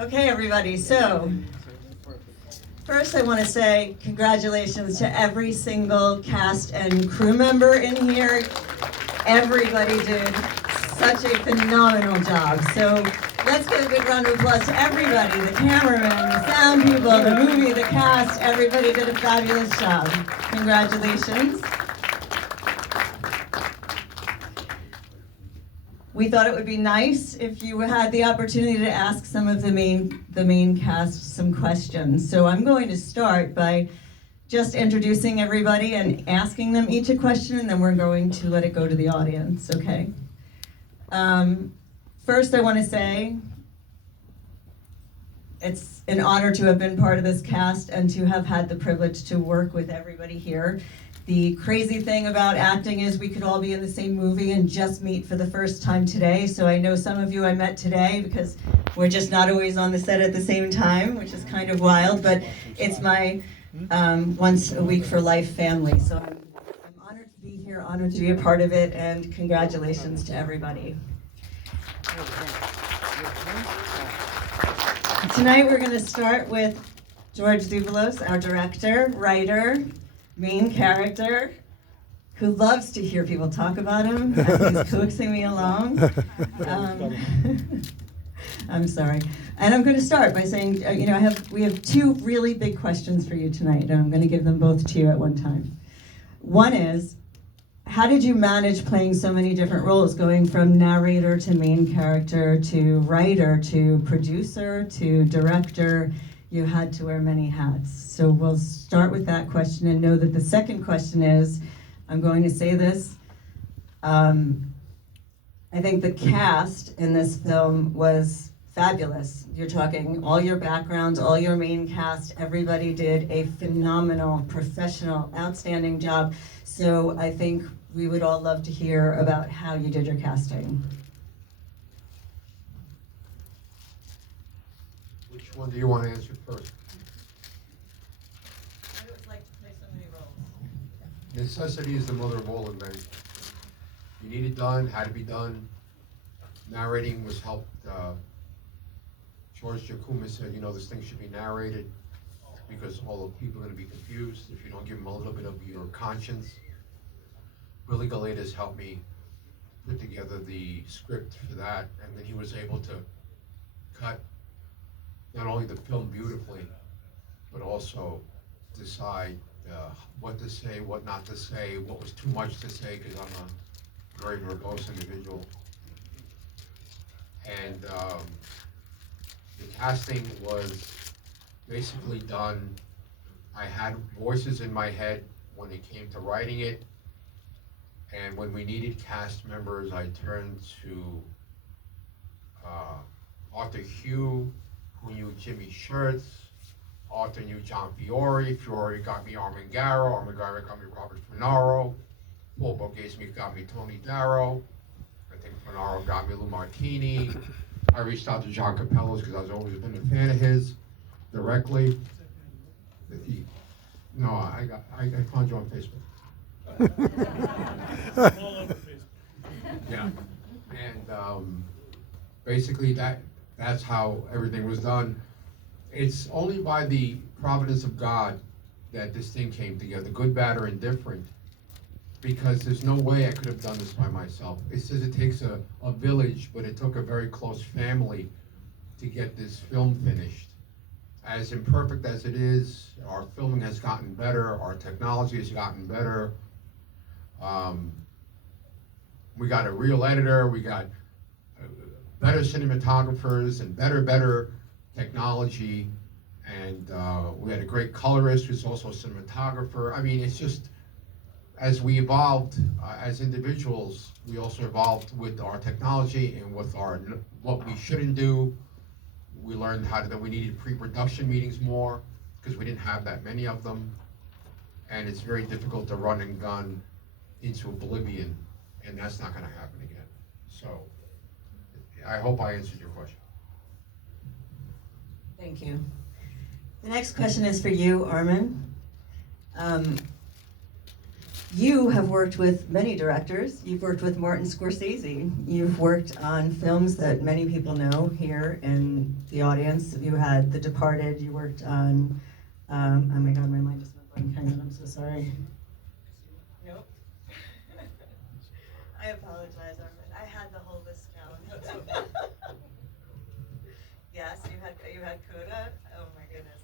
Okay, everybody, so first I want to say congratulations to every single cast and crew member in here. Everybody did such a phenomenal job. So let's give a big round of applause to everybody, the cameraman, the sound people, the movie, the cast. Everybody did a fabulous job. Congratulations. We thought it would be nice if you had the opportunity to ask some of the main cast some questions. So I'm going to start by just introducing everybody and asking them each a question, and then we're going to let it go to the audience, okay? First, I want to say it's an honor to have been part of this cast and to have had the privilege to work with everybody here. The crazy thing about acting is we could all be in the same movie and just meet for the first time today. So I know some of you I met today because we're just not always on the set at the same time, which is kind of wild, but it's my once a week for life family. So I'm honored to be here, honored to be a part of it, and congratulations to everybody. Tonight we're going to start with George Zubalos, our director, writer, main character, who loves to hear people talk about him as he's coaxing me along. I'm sorry. And I'm going to start by saying, we have two really big questions for you tonight, and I'm going to give them both to you at one time. One is, how did you manage playing so many different roles, going from narrator to main character to writer to producer to director? You had to wear many hats. So we'll start with that question and know that the second question is, I'm going to say this, I think the cast in this film was fabulous. You're talking all your backgrounds, all your main cast, everybody did a phenomenal, professional, outstanding job. So I think we would all love to hear about how you did your casting. Which one do you want to answer first? What it was like to play so many roles. Necessity is the mother of all invention. You need it done, had to be done. Narrating was helped. George Giacomo said, this thing should be narrated because all the people are going to be confused if you don't give them a little bit of your conscience. Willie Galetas helped me put together the script for that, and then he was able to cut not only the film beautifully, but also decide what to say, what not to say, what was too much to say, because I'm a very verbose individual. And the casting was basically done. I had voices in my head when it came to writing it, and when we needed cast members, I turned to Arthur Hugh, who knew Jimmy Schertz. Arthur knew John Fiore. Fiore got me Armengaro. Armengaro got me Robert Fenaro. Paul Borghese got me Tony Darrow. I think Fenaro got me Lou Martini. I reached out to John Capellos because I've always been a fan of his directly. I found you on Facebook. Yeah, and basically that's how everything was done. It's only by the providence of God that this thing came together, good, bad, or indifferent, because there's no way I could have done this by myself. It says it takes a village, but it took a very close family to get this film finished. As imperfect as it is, our filming has gotten better, our technology has gotten better. We got a real editor, we got better cinematographers and better technology, and we had a great colorist who's also a cinematographer. I mean, it's just, as we evolved as individuals, we also evolved with our technology and with what we shouldn't do. We learned that we needed pre-production meetings more because we didn't have that many of them, and it's very difficult to run and gun into oblivion, and that's not going to happen again. So I hope I answered your question. Thank you. The next question is for you, Armin. You have worked with many directors. You've worked with Martin Scorsese. You've worked on films that many people know here in the audience. You had The Departed. You worked on, oh my God, my mind just went blank. Hang on, I'm so sorry. Nope. I apologize, Armin. I had the whole list down. Yes, you had Coda. Oh my goodness.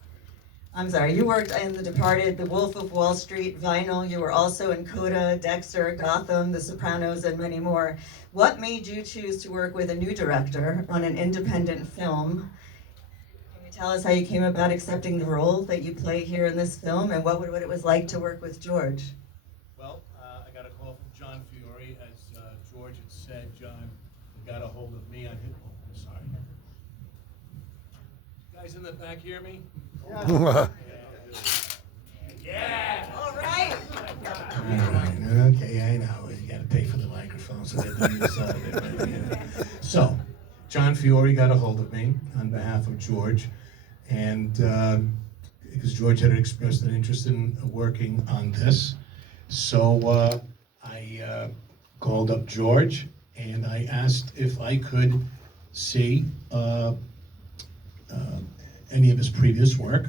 I'm sorry, you worked in The Departed, The Wolf of Wall Street, Vinyl. You were also in Coda, Dexter, Gotham, The Sopranos, and many more. What made you choose to work with a new director on an independent film? Can you tell us how you came about accepting the role that you play here in this film, and what it was like to work with George? Well, I got a call from John Fiore. As George had said, John got a hold of me on his. Oh, I'm sorry. Guys in the back hear me? Yeah. All right. Okay, I know. You got to pay for the microphone, so they do use some of it. But, you know. So, John Fiore got a hold of me on behalf of George, and because George had expressed an interest in working on this, so I called up George and I asked if I could see any of his previous work.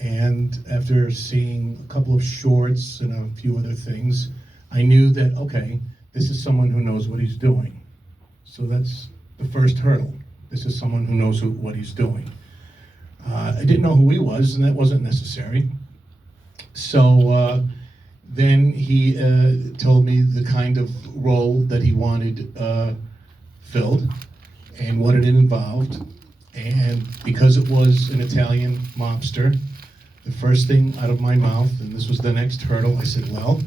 And after seeing a couple of shorts and a few other things, I knew that, okay, this is someone who knows what he's doing. So that's the first hurdle. This is someone who knows what he's doing. I didn't know who he was, and that wasn't necessary. So then he told me the kind of role that he wanted filled and what it involved. And because it was an Italian mobster, the first thing out of my mouth, and this was the next hurdle, I said, well,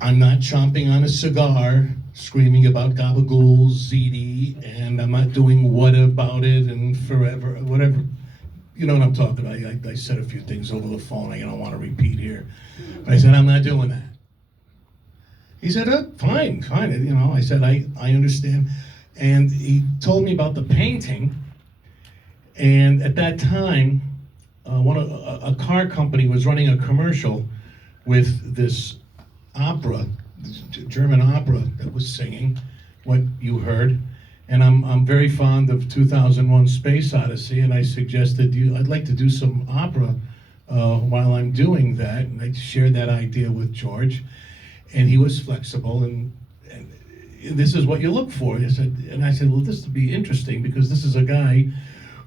I'm not chomping on a cigar, screaming about gabagool, ziti, and I'm not doing what about it and forever, whatever. You know what I'm talking about. I said a few things over the phone I don't want to repeat here. But I said, I'm not doing that. He said, fine. You know, I said, I understand. And he told me about the painting. And at that time, a car company was running a commercial with this opera, this German opera that was singing what you heard. And I'm very fond of 2001: Space Odyssey, and I suggested I'd like to do some opera while I'm doing that. And I shared that idea with George, and he was flexible, and this is what you look for. I said, well, this would be interesting because this is a guy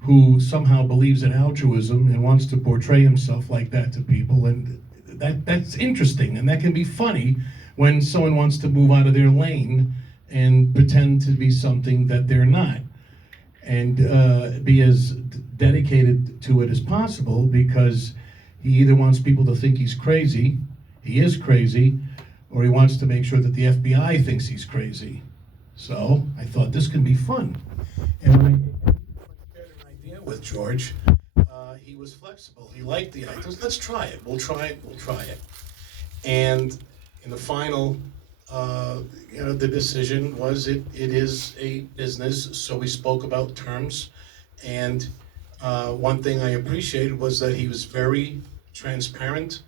who somehow believes in altruism and wants to portray himself like that to people, and that's interesting, and that can be funny when someone wants to move out of their lane and pretend to be something that they're not, and be as dedicated to it as possible, because he either wants people to think he is crazy, or he wants to make sure that the FBI thinks he's crazy. So I thought this could be fun. And when I shared an idea with George, he was flexible. He liked the idea. Let's try it. We'll try it. And in the final, the decision was it is a business, so we spoke about terms. And one thing I appreciated was that he was very transparent,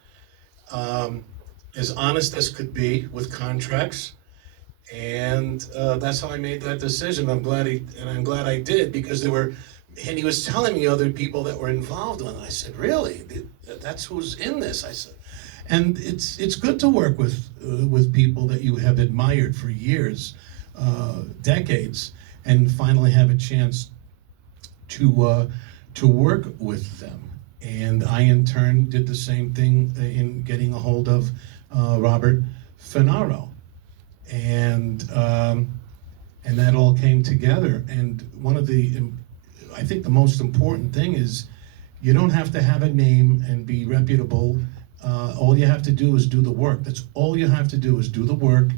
as honest as could be with contracts, and that's how I made that decision. I'm glad I did, because and he was telling me other people that were involved in it. I said, really? That's who's in this? I said, and it's good to work with people that you have admired for years, decades, and finally have a chance to work with them. And I, in turn, did the same thing in getting a hold of Robert Finaro, and that all came together. And I think the most important thing is you don't have to have a name and be reputable. All you have to do is do the work. That's all you have to do is do the work.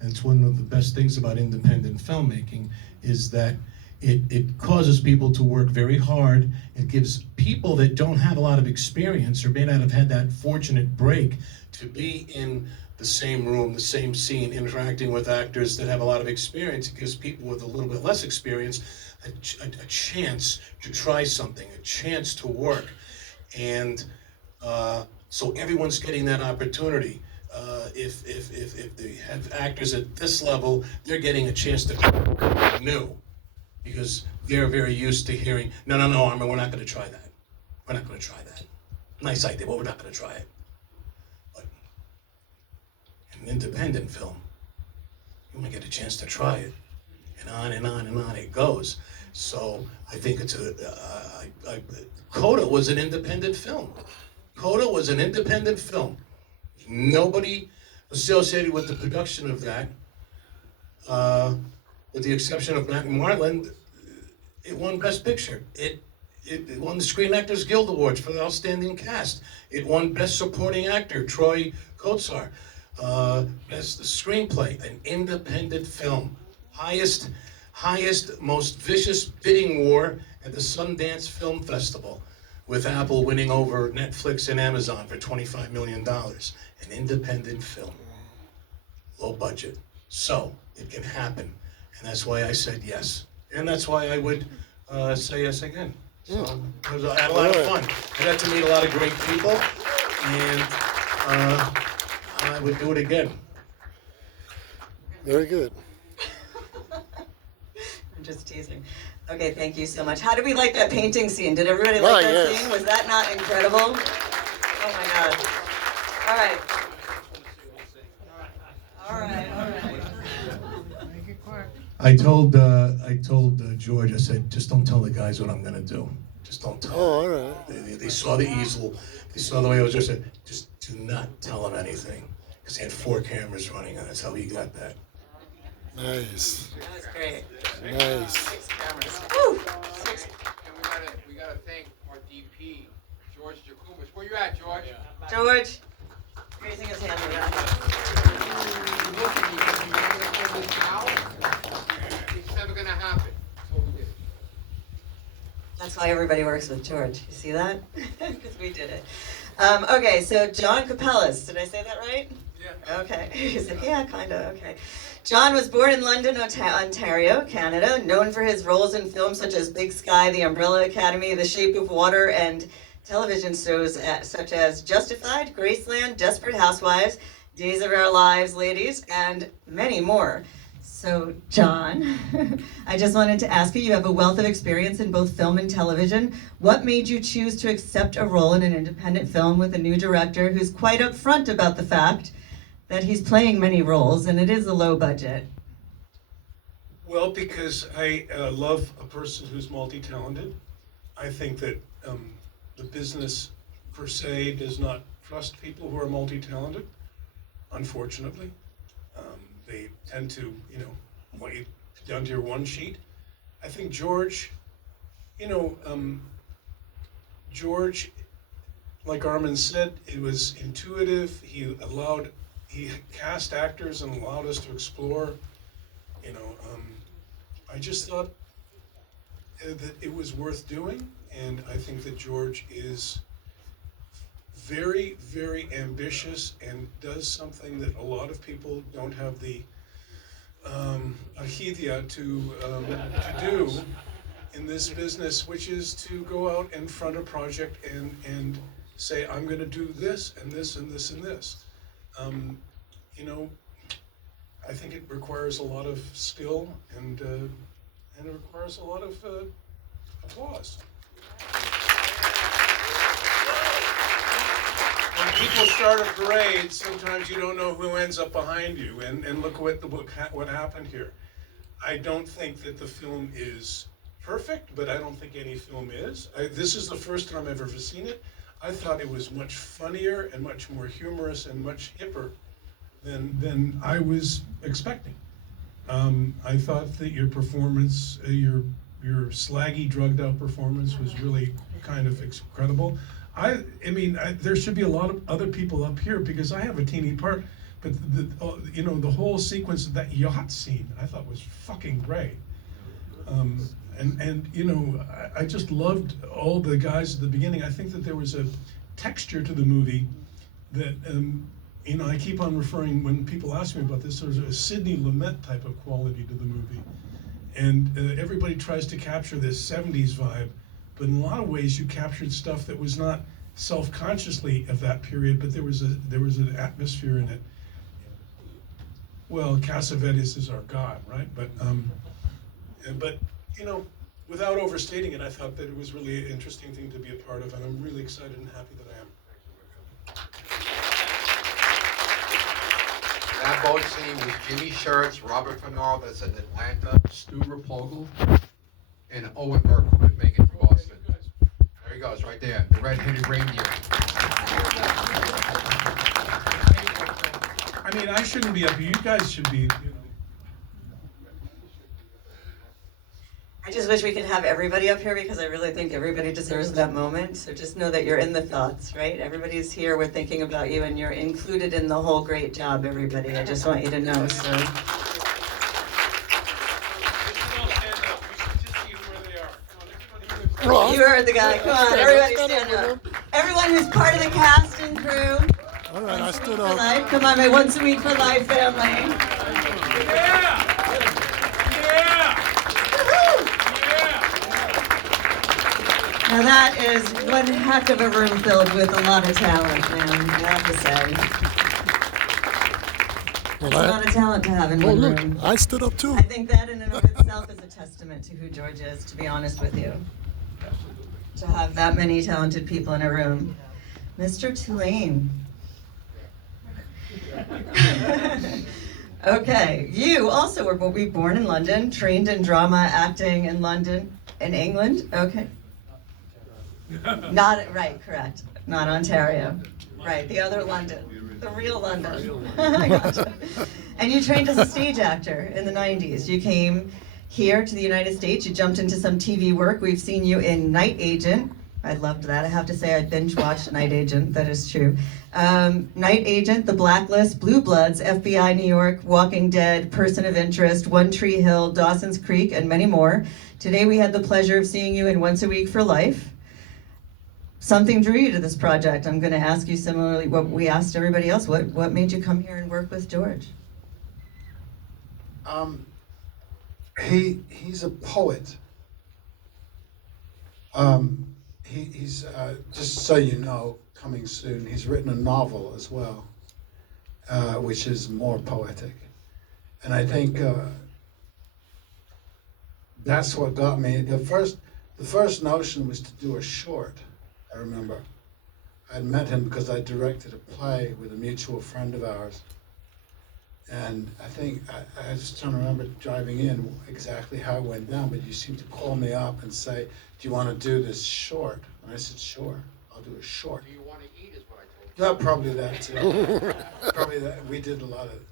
And it's one of the best things about independent filmmaking is that it causes people to work very hard. It gives people that don't have a lot of experience or may not have had that fortunate break to be in the same room, the same scene, interacting with actors that have a lot of experience. It gives people with a little bit less experience a chance to try something, a chance to work. And So everyone's getting that opportunity. If they have actors at this level, they're getting a chance to new, because they're very used to hearing, no, Armin, we're not going to try that. We're not going to try that. Nice idea, but we're not going to try it. But in an independent film, you might get a chance to try it, and on and on and on it goes. So I think it's Coda was an independent film. Coda was an independent film. Nobody associated with the production of that, with the exception of Matt Marland, it won Best Picture. It won the Screen Actors Guild Awards for the Outstanding Cast. It won Best Supporting Actor, Troy Kotsur. Best Screenplay, an independent film. Highest, most vicious bidding war at the Sundance Film Festival, with Apple winning over Netflix and Amazon for $25 million. An independent film, low budget. So it can happen, and that's why I said yes. And that's why I would say yes again. So I had a lot of fun. I got to meet a lot of great people, and I would do it again. Very good. I'm just teasing. Okay, thank you so much. How did we like that painting scene? Did everybody like that yes. scene? Was that not incredible? Oh my God. All right. All right. I told George, I said, just don't tell the guys what I'm gonna do. Just don't tell them. Oh, all right. They saw the easel, they saw the way I was dressed. I said, just do not tell them anything. Because he had 4 cameras running, and that's how he got that. Nice. That was great. Nice. 6 cameras. Woo! 6. And we gotta thank our DP, George Jakumas. Where you at, George? George, raising his hand again. It's never gonna happen. So we did. That's why everybody works with George. You see that? Because we did it. Okay, so John Capellas. Did I say that right? Yeah. Okay. He's like, yeah, kind of. Okay. John was born in London, Ontario, Canada, known for his roles in films such as Big Sky, The Umbrella Academy, The Shape of Water, and television shows such as Justified, Graceland, Desperate Housewives, Days of Our Lives, Ladies, and many more. So, John, I just wanted to ask you, you have a wealth of experience in both film and television. What made you choose to accept a role in an independent film with a new director who's quite upfront about the fact that he's playing many roles and it is a low budget? Well, because I love a person who's multi-talented. I think that the business per se does not trust people who are multi-talented, unfortunately. They tend to, want you down to your one sheet. I think George, George, like Armin said, it was intuitive. He cast actors and allowed us to explore. I just thought that it was worth doing, and I think that George is very, very ambitious and does something that a lot of people don't have the ahithya to do in this business, which is to go out and front a project and say, I'm going to do this and this and this and this. I think it requires a lot of skill and it requires a lot of applause. When people start a parade, sometimes you don't know who ends up behind you, and look what happened here. I don't think that the film is perfect, but I don't think any film is. This is the first time I've ever seen it. I thought it was much funnier and much more humorous and much hipper than I was expecting. I thought that your performance, your slaggy, drugged out performance was really kind of incredible. I mean, there should be a lot of other people up here because I have a teeny part, but the whole sequence of that yacht scene I thought was fucking great. I just loved all the guys at the beginning. I think that there was a texture to the movie that, I keep on referring, when people ask me about this, there's a Sidney Lumet type of quality to the movie. And everybody tries to capture this 70s vibe, but in a lot of ways you captured stuff that was not self-consciously of that period, but there was an atmosphere in it. Well, Cassavetes is our god, right? But you know, without overstating it, I thought that it was really an interesting thing to be a part of, and I'm really excited and happy that I am. That boat scene was Jimmy Schertz, Robert Fennell, that's in Atlanta, Stu Rapogel, and Owen Burke, who couldn't make it from Boston. There he goes, right there, the red-headed reindeer. I mean, I shouldn't be up here. You guys should be. I just wish we could have everybody up here because I really think everybody deserves that moment. So just know that you're in the thoughts, right? Everybody's here, we're thinking about you, and you're included in the whole great job, everybody. I just want you to know, so. We should all stand up. We should just see where they are. Come on, everybody. You heard the guy, come on, everybody stand up. Everyone who's part of the cast and crew. All right, I stood For up. life, come on, my Once a Week for Life family. Yeah! Yeah! Now that is one heck of a room filled with a lot of talent, man, I have to say. Well, That's a lot of talent to have in oh, one look, room. I stood up too. I think that in and of itself is a testament to who George is, to be honest with you. To have that many talented people in a room. Mr. Tulane. Okay, you also were born in London, trained in drama, acting in London, in England, okay. Not, right, correct, not Ontario. Right, the other London, the real London. I gotcha. And you trained as a stage actor in the 90s. You came here to the United States, you jumped into some TV work. We've seen you in Night Agent. I loved that. I have to say I binge watched Night Agent, that is true. Night Agent, The Blacklist, Blue Bloods, FBI New York, Walking Dead, Person of Interest, One Tree Hill, Dawson's Creek, and many more. Today we had the pleasure of seeing you in Once a Week for Life. Something drew you to this project. I'm going to ask you similarly what we asked everybody else. What made you come here and work with George? He's a poet. He's just so you know, coming soon. He's written a novel as well, which is more poetic, and I think that's what got me. The first notion was to do a short. I remember I'd met him because I directed a play with a mutual friend of ours. And I think, I just don't remember driving in exactly how it went down, but you seemed to call me up and say, do you want to do this short? And I said, sure, I'll do a short. Do you want to eat is what I told you. Yeah, probably that too. Probably that, we did a lot of it.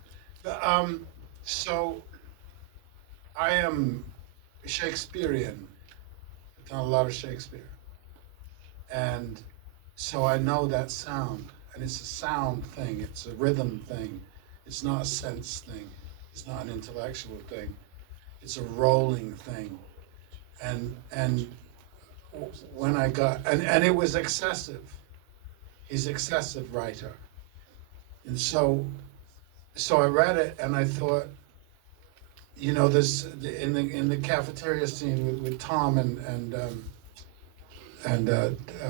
But, so, I am Shakespearean. I've done a lot of Shakespeare. And so I know that sound, and it's a sound thing, it's a rhythm thing. It's not a sense thing. It's not an intellectual thing. It's a rolling thing. And when I got, and it was excessive. He's an excessive writer. And so I read it and I thought, you know, this in the cafeteria scene with Tom and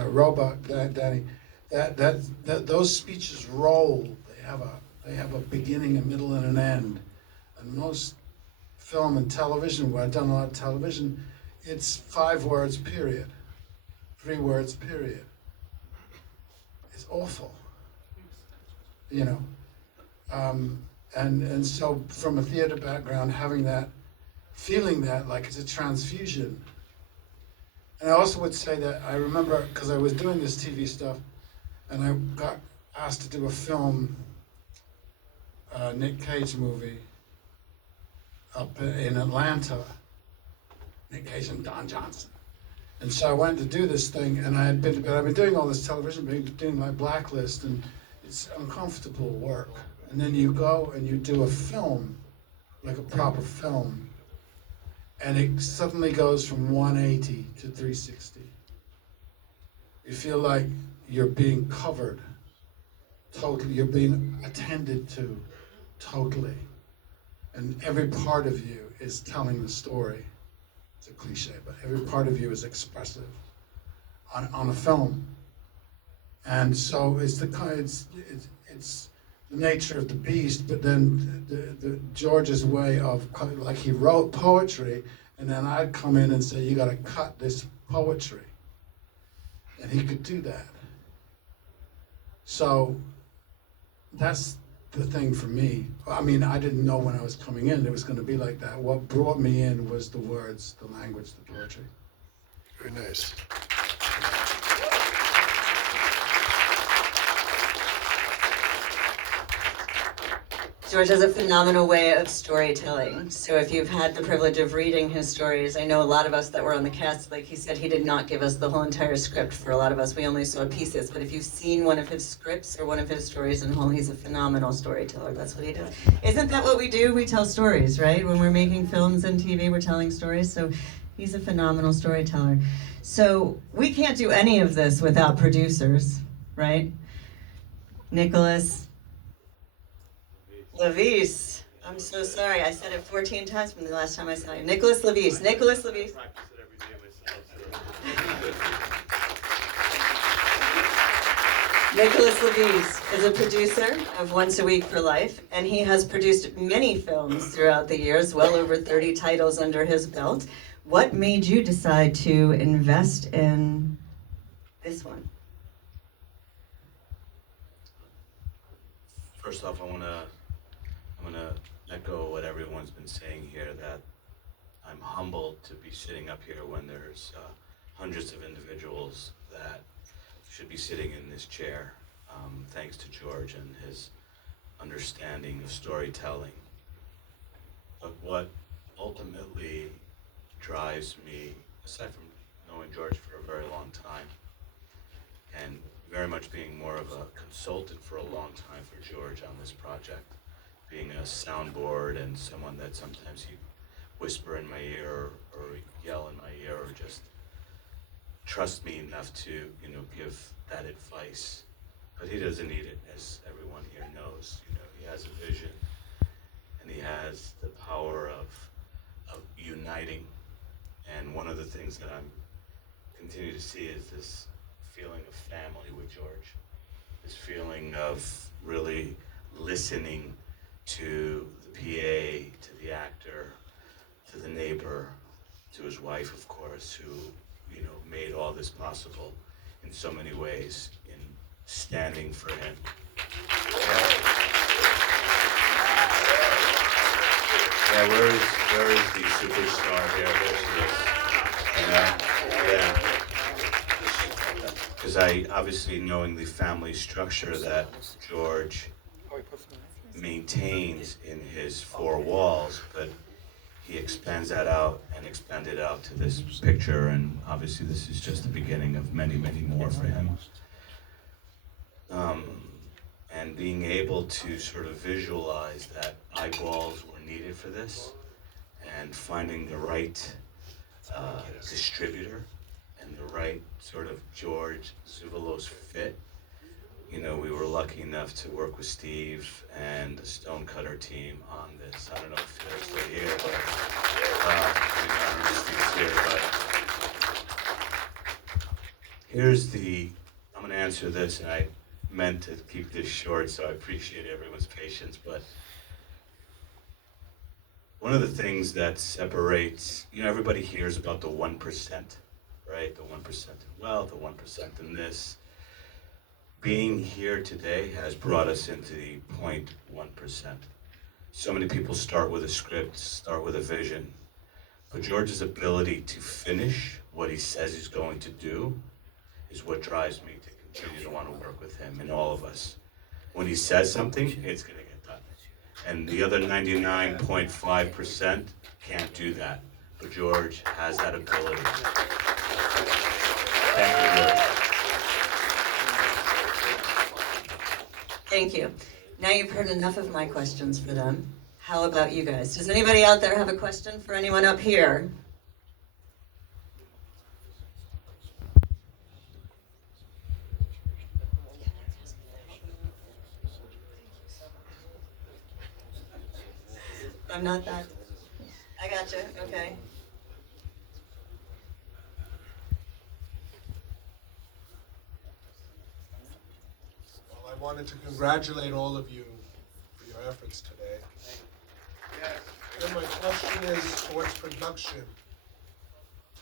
Robot Danny, that those speeches roll. They have a beginning, a middle, and an end. And most film and television, where I've done a lot of television, it's 5 words, period. 3 words, period. It's awful, you know. And so from a theater background, having that, feeling that like it's a transfusion. And I also would say that I remember, because I was doing this TV stuff, and I got asked to do a film, Nick Cage movie up in Atlanta, Nick Cage and Don Johnson. And so I went to do this thing, and I've been doing all this television, doing my Blacklist, and it's uncomfortable work. And then you go and you do a film, like a proper film, and it suddenly goes from 180 to 360. You feel like you're being covered totally, you're being attended to totally. And every part of you is telling the story. It's a cliche, but every part of you is expressive on a film. And so it's the kind, it's the nature of the beast, but then the George's way of, like he wrote poetry, and then I'd come in and say, you gotta cut this poetry. And he could do that. So that's the thing for me. I mean, I didn't know when I was coming in it was gonna be like that. What brought me in was the words, the language, the poetry. Very nice. George has a phenomenal way of storytelling. So if you've had the privilege of reading his stories, I know a lot of us that were on the cast, like he said, he did not give us the whole entire script. For a lot of us, we only saw pieces. But if you've seen one of his scripts or one of his stories in whole, he's a phenomenal storyteller. That's what he does. Isn't that what we do? We tell stories, right? When we're making films and TV, we're telling stories. So he's a phenomenal storyteller. So we can't do any of this without producers, right? Nicholas Levis. I'm so sorry. I said it 14 times from the last time I saw you. Nicholas Levis. Nicholas Levis. Nicholas Levis is a producer of Once a Week for Life, and he has produced many films throughout the years, well over 30 titles under his belt. What made you decide to invest in this one? First off, I'm gonna echo what everyone's been saying here, that I'm humbled to be sitting up here when there's hundreds of individuals that should be sitting in this chair, thanks to George and his understanding of storytelling. But what ultimately drives me, aside from knowing George for a very long time, and very much being more of a consultant for a long time for George on this project, being a soundboard and someone that sometimes he'd whisper in my ear or yell in my ear or just trust me enough to, give that advice. But he doesn't need it, as everyone here knows. He has a vision and he has the power of uniting. And one of the things that I'm continue to see is this feeling of family with George, this feeling of really listening to the PA, to the actor, to the neighbor, to his wife, of course, who, made all this possible in so many ways, in standing for him. Yeah, where is the superstar here? There she is. Yeah. Because I, obviously knowing the family structure that George maintains in his four walls, but he expands that out and expanded out to this picture, and obviously this is just the beginning of many, many more for him. And being able to sort of visualize that eyeballs were needed for this, and finding the right distributor and the right sort of George Zuvalos fit. We were lucky enough to work with Steve and the Stonecutter team on this. I don't know if they're still here, but I don't know if Steve's here, but I'm gonna answer this, and I meant to keep this short, so I appreciate everyone's patience, but one of the things that separates, everybody hears about the 1%, right? The 1% in wealth, the 1% in this. Being here today has brought us into the 0.1%. So many people start with a script, start with a vision, but George's ability to finish what he says he's going to do is what drives me to continue to want to work with him and all of us. When he says something, it's going to get done. And the other 99.5% can't do that, but George has that ability. Thank you, George. Thank you. Now you've heard enough of my questions for them. How about you guys? Does anybody out there have a question for anyone up here? I'm not that. I gotcha. Okay. wanted to congratulate all of you for your efforts today. And my question is towards production.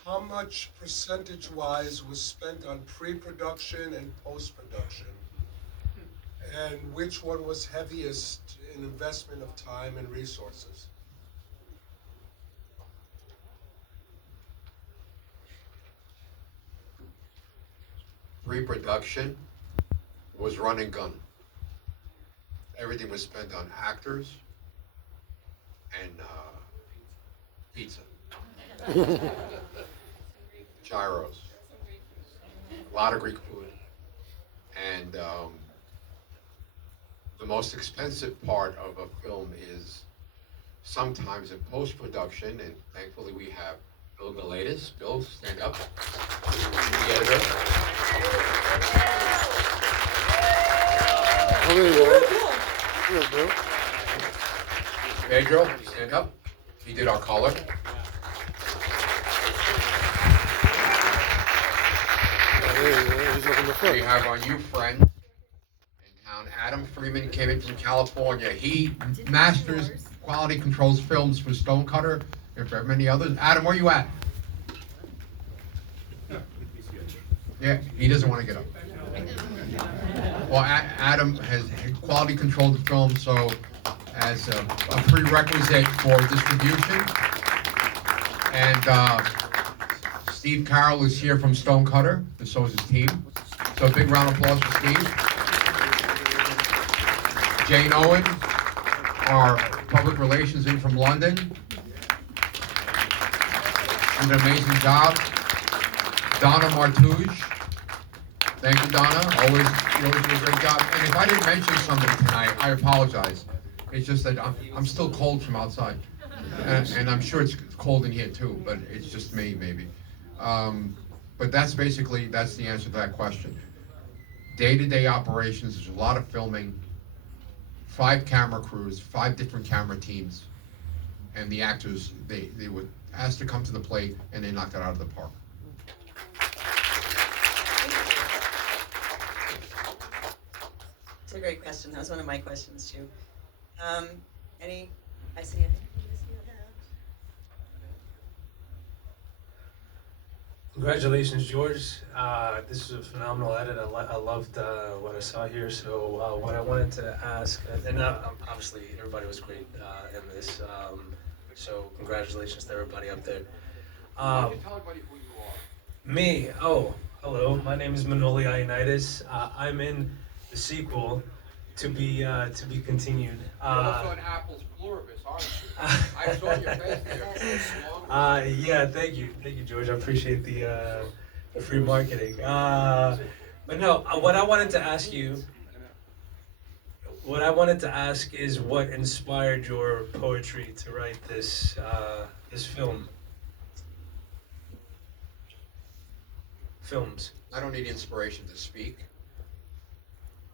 How much percentage-wise was spent on pre-production and post-production? And which one was heaviest in investment of time and resources? Pre-production was run and gun. Everything was spent on actors and pizza, gyros, a lot of Greek food, and the most expensive part of a film is sometimes in post-production, and thankfully we have Bill Galatis. Bill, stand up. The editor. Oh, there you go. Good, bro. Pedro, stand up. He did our color. Oh, there you go. He's up in the We front. have our new friend in town, Adam Freeman, came in from California. He masters quality controls films for Stonecutter and for many others. Adam, where you at? Yeah, he doesn't want to get up. Well, Adam has quality controlled the film, so as a prerequisite for distribution. And Steve Carroll is here from Stonecutter, and so is his team. So a big round of applause for Steve. Jane Owen, our public relations in from London. Did an amazing job. Donna Martouche. Thank you, Donna. You always do a great job. And if I didn't mention somebody tonight, I apologize. It's just that I'm still cold from outside. And I'm sure it's cold in here too, but it's just me, maybe. But that's the answer to that question. Day-to-day operations, there's a lot of filming, 5 camera crews, 5 different camera teams, and the actors, they were asked to come to the plate, and they knocked it out of the park. It's a great question. That was one of my questions too. I see a hand. Congratulations, George. This is a phenomenal edit. I loved what I saw here. So what I wanted to ask, and obviously everybody was great in this. So congratulations to everybody up there. Tell everybody who you are. Me, oh, hello. My name is Manoli Ioannidis. I'm in the sequel to be continued. You're also an Apple's pluribus, aren't you? I saw your face there for a long time. Yeah, thank you, George. I appreciate the free marketing. But no, what I wanted to ask you, is what inspired your poetry to write this film? Films. I don't need inspiration to speak,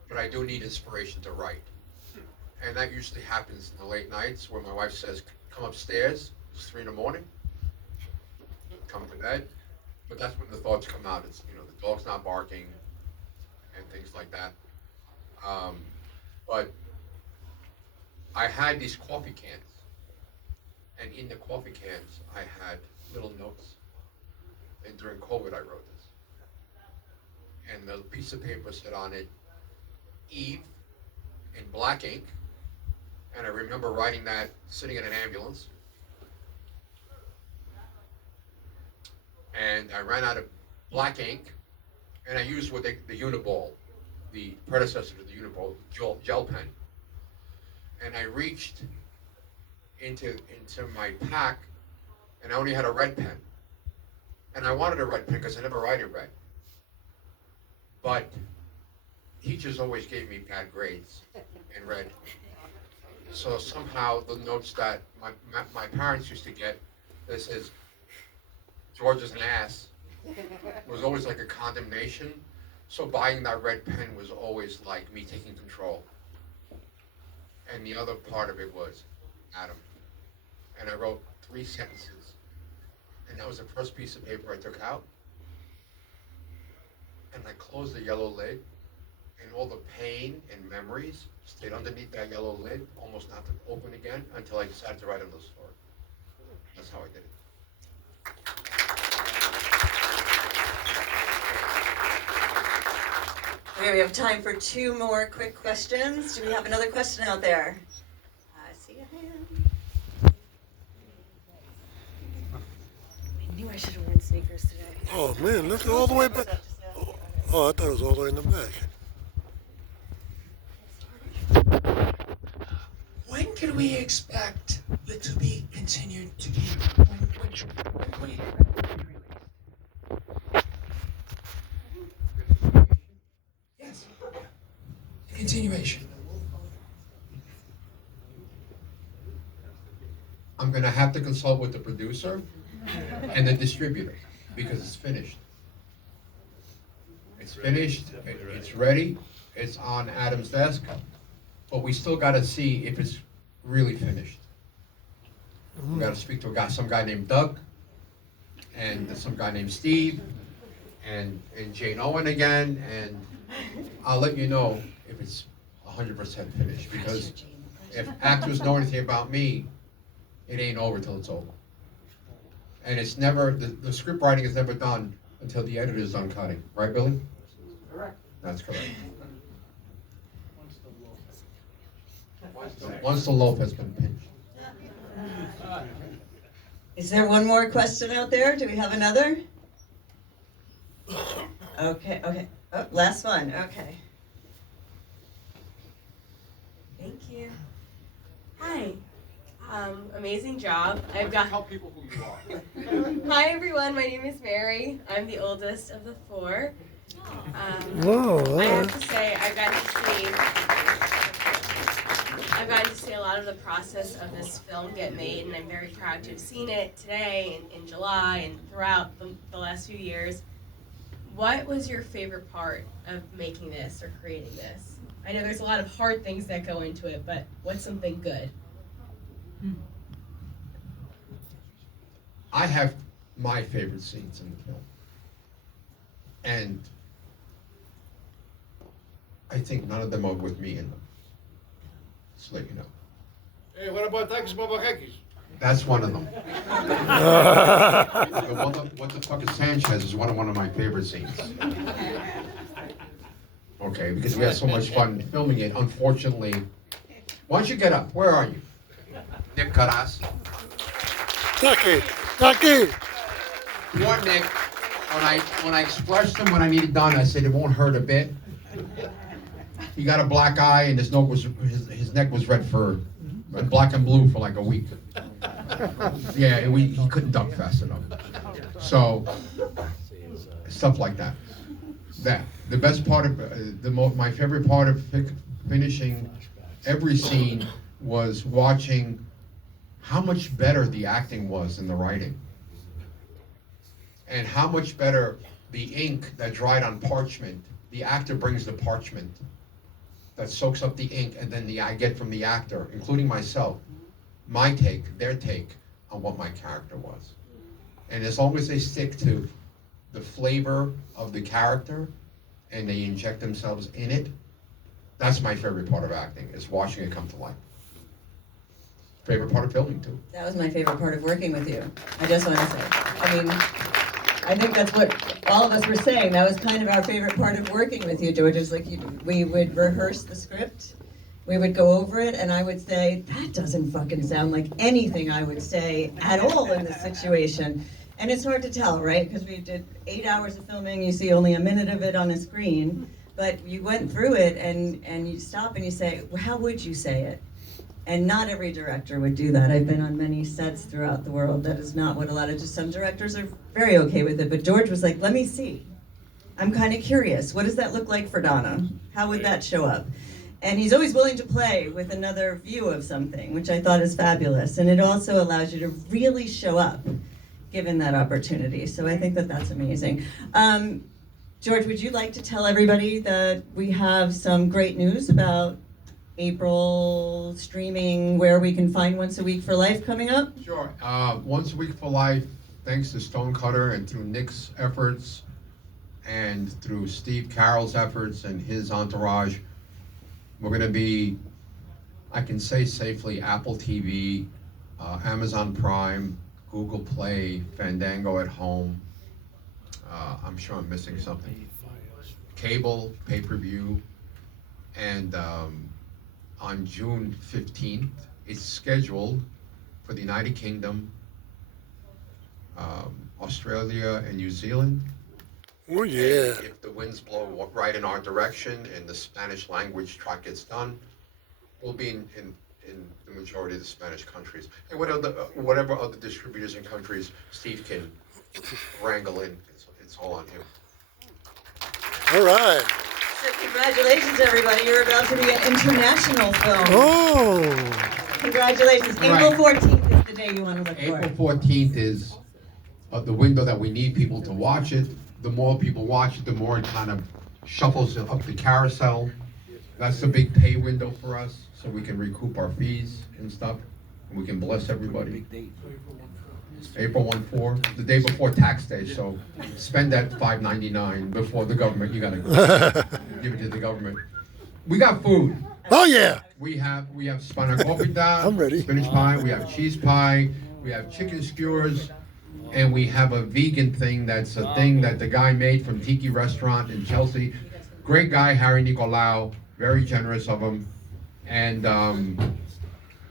but I do need inspiration to write. And that usually happens in the late nights where my wife says, come upstairs, it's 3 in the morning, come to bed. But that's when the thoughts come out. It's, the dog's not barking and things like that. But I had these coffee cans, and in the coffee cans, I had little notes. And during COVID, I wrote this. And the piece of paper said on it, Eve, in black ink. And I remember writing that sitting in an ambulance. And I ran out of black ink, and I used the Uniball, the predecessor to the Uniball gel pen. And I reached into my pack, and I only had a red pen. And I wanted a red pen because I never write in red. But teachers always gave me bad grades in red. So somehow the notes that my parents used to get, that says, George is an ass, was always like a condemnation. So buying that red pen was always like me taking control. And the other part of it was Adam. And I wrote 3 sentences. And that was the first piece of paper I took out. And I closed the yellow lid, and all the pain and memories stayed underneath that yellow lid, almost not to open again until I decided to write another story. That's how I did it. Okay, we have time for 2 more quick questions. Do we have another question out there? I see a hand. I knew I should have worn sneakers today. Oh man, look all the way back. Oh, I thought it was all the way in the back. When can we expect it to be continued to be? When can we expect it to be released? Yes. A continuation. I'm gonna have to consult with the producer and the distributor because it's finished. It's finished, it's ready, it's on Adam's desk, but we still gotta see if it's really finished. We gotta speak to some guy named Doug, and some guy named Steve, and Jane Owen again, and I'll let you know if it's 100% finished, because if actors know anything about me, it ain't over till it's over. And it's never, the script writing is never done until the editor's done cutting, right, Billy? Correct. That's correct. Once the loaf has been pinched. Is there one more question out there? Do we have another? Okay. Oh, last one, okay. Thank you. Hi. Amazing job. I've got. Tell people who you are. Hi everyone. My name is Mary. I'm the oldest of the 4. Whoa, I have to say I've gotten to see a lot of the process of this film get made, and I'm very proud to have seen it today in July and throughout the last few years. What was your favorite part of making this or creating this? I know there's a lot of hard things that go into it, but what's something good? I have my favorite scenes in the film. And I think none of them are with me in them. Just to let you know. Hey, what about Takis Babakakis? That's one of them. What the fuck is Sanchez is one of my favorite scenes. Okay, because we had so much fun filming it. Unfortunately, why don't you get up? Where are you? Nick Caras. Taki! Taki! Poor Nick. When I expressed him what I needed done, I said it won't hurt a bit. He got a black eye and his neck was red furred, and black and blue for like a week. Yeah, he couldn't duck fast enough. So stuff like that. The best part of my favorite part of finishing every scene was watching how much better the acting was in the writing, and how much better the ink that dried on parchment. The actor brings the parchment that soaks up the ink, and then I get from the actor, including myself, my take, their take on what my character was. And as long as they stick to the flavor of the character and they inject themselves in it, that's my favorite part of acting, is watching it come to life. Favorite part of filming too. That was my favorite part of working with you. I just want to say. I mean, I think that's what all of us were saying. That was kind of our favorite part of working with you, George. Is like we would rehearse the script, we would go over it, and I would say, that doesn't fucking sound like anything I would say at all in this situation. And it's hard to tell, right? Because we did 8 hours of filming, you see only a minute of it on a screen, but you went through it and you stop and you say, well, how would you say it? And not every director would do that. I've been on many sets throughout the world. That is not what some directors are very okay with it. But George was like, let me see. I'm kind of curious. What does that look like for Donna? How would that show up? And he's always willing to play with another view of something, which I thought is fabulous. And it also allows you to really show up, given that opportunity. So I think that that's amazing. George, would you like to tell everybody that we have some great news about April streaming, where we can find Once a Week for Life coming up? Sure. Once a Week for Life, thanks to Stonecutter and through Nick's efforts, and through Steve Carroll's efforts and his entourage, we're going to be, I can say safely, Apple TV, Amazon Prime, Google Play, Fandango at home. I'm sure I'm missing something. Cable, pay-per-view, and on June 15th, it's scheduled for the United Kingdom, Australia, and New Zealand. Oh, yeah. And if the winds blow right in our direction and the Spanish language track gets done, we'll be in the majority of the Spanish countries. And whatever other distributors and countries Steve can wrangle in, it's all on him. All right. So congratulations, everybody. You're about to be an international film. Oh. Congratulations. Right. April 14th is the day you want to look for. April 14th is the window that we need people to watch it. The more people watch it, the more it kind of shuffles up the carousel. That's the big pay window for us, so we can recoup our fees and stuff, and we can bless everybody. April 14, the day before tax day, so spend that $5.99 before the government. You gotta go give it to the government. We got food. Oh, yeah. We have spanakopita, I'm ready. spinach pie, we have cheese pie, we have chicken skewers, and we have a vegan thing that's a thing that the guy made from Tiki Restaurant in Chelsea. Great guy, Harry Nicolau, very generous of him. And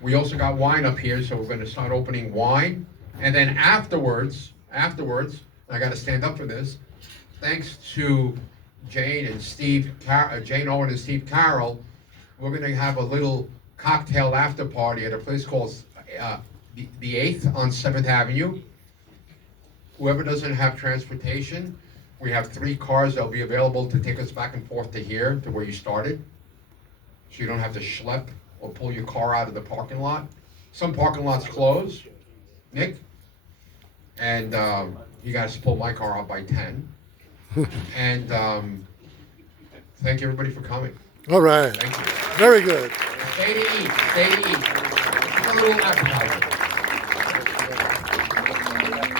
we also got wine up here, so we're gonna start opening wine. And then afterwards, I gotta stand up for this, thanks to Jane Owen and Steve Carroll, we're gonna have a little cocktail after party at a place called the 8th on 7th Avenue. Whoever doesn't have transportation, we have 3 cars that'll be available to take us back and forth to here, to where you started. So you don't have to schlep or pull your car out of the parking lot. Some parking lots close, Nick, and you guys pull my car out by 10. And thank you everybody for coming. All right. Thank you. Very good. Stay to eat, stay to eat. Just a little appetizer.